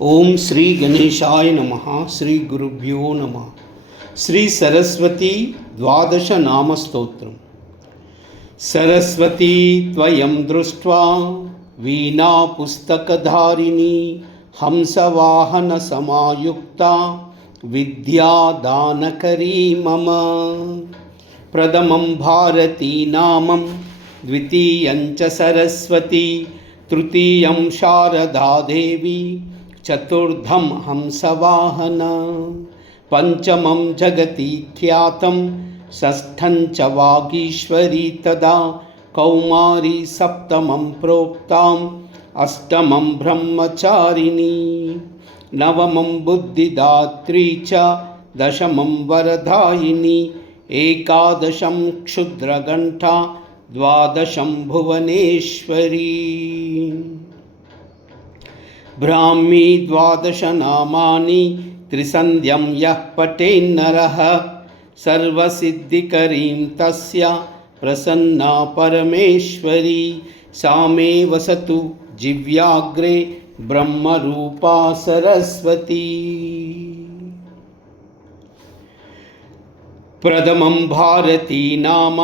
ओम श्री गणेशाय नमः। श्री गुरुभ्यो नमः। श्री सरस्वती द्वादश नाम स्तोत्रम। सरस्वती त्वयं दृष्ट्वा वीणा पुस्तकधारिणी हंसवाहन समायुक्ता विद्यादानकरी मम। प्रथमं भारती नामं द्वितीयं च सरस्वती तृतीयं शारदा देवी चतुर्थं हंसवाहन पंचमं जगति ख्यातं षष्ठं च वागीश्वरी तदा कौमारी सप्तमं प्रोक्ताम् अष्टमं ब्रह्मचारिणी नवमं बुद्धिदात्री च दशमं वरदायिनी एकादशं क्षुद्रघण्टा द्वादशं भुवनेश्वरी। ब्राह्मी द्वादश नामानि त्रिसन्ध्यं यः पठेन्नरः सर्वसिद्धिकरीं तस्य प्रसन्ना परमेश्वरी सा मे वसतु जिह्वाग्रे ब्रह्मरूपा सरस्वती। प्रथमं भारती नाम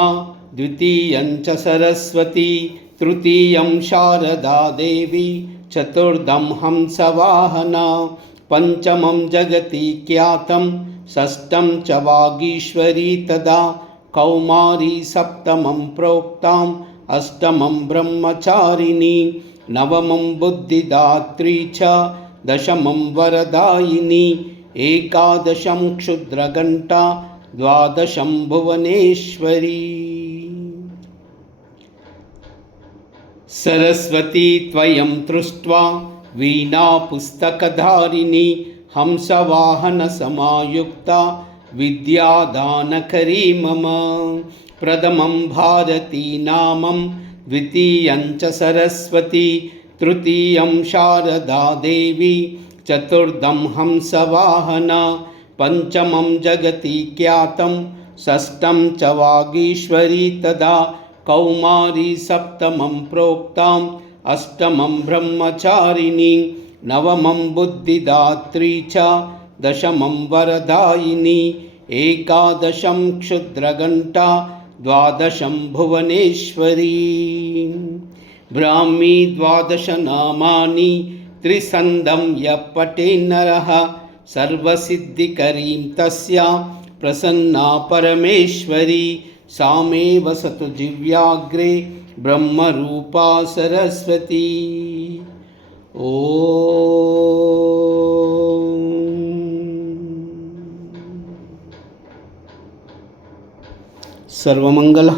द्वितीयं च सरस्वती तृतीयं शारदा देवी चतुर्थं हंसवाहना पंचमं जगति ख्यातं षष्ठं च वागीश्वरी तदा कौमारी सप्तमं प्रोक्ताम् अष्टमं ब्रह्मचारिणी नवमं बुद्धिदात्री च दशमं वरदायिनी एकादशं क्षुद्रघण्टा द्वादशं भुवनेश्वरी। सरस्वती त्वयं दृष्ट्वा वीणा पुस्तकधारिणी हंसवाहन समायुक्ता विद्यादानकरी मम। प्रथमं भारती नामं द्वितीयं च सरस्वती तृतीयं शारदा देवी चतुर्थं हंसवाहन पंचमं जगति ख्यातं षष्ठं च वागीश्वरी तदा कौमारी सप्तमं प्रोक्ताम् अष्टमं ब्रह्मचारिणी नवमं बुद्धिदात्री च दशमं वरदायिनी एकादशं क्षुद्रघण्टा द्वादशं भुवनेश्वरी। ब्राह्मी द्वादश नामानि त्रिसन्ध्यं यः पठेन्नरः सर्वसिद्धिकरीं तस्या प्रसन्ना परमेश्वरी सा मे वसतु जिह्वाग्रे ब्रह्मरूपा सरस्वती। ओम सर्वमंगल।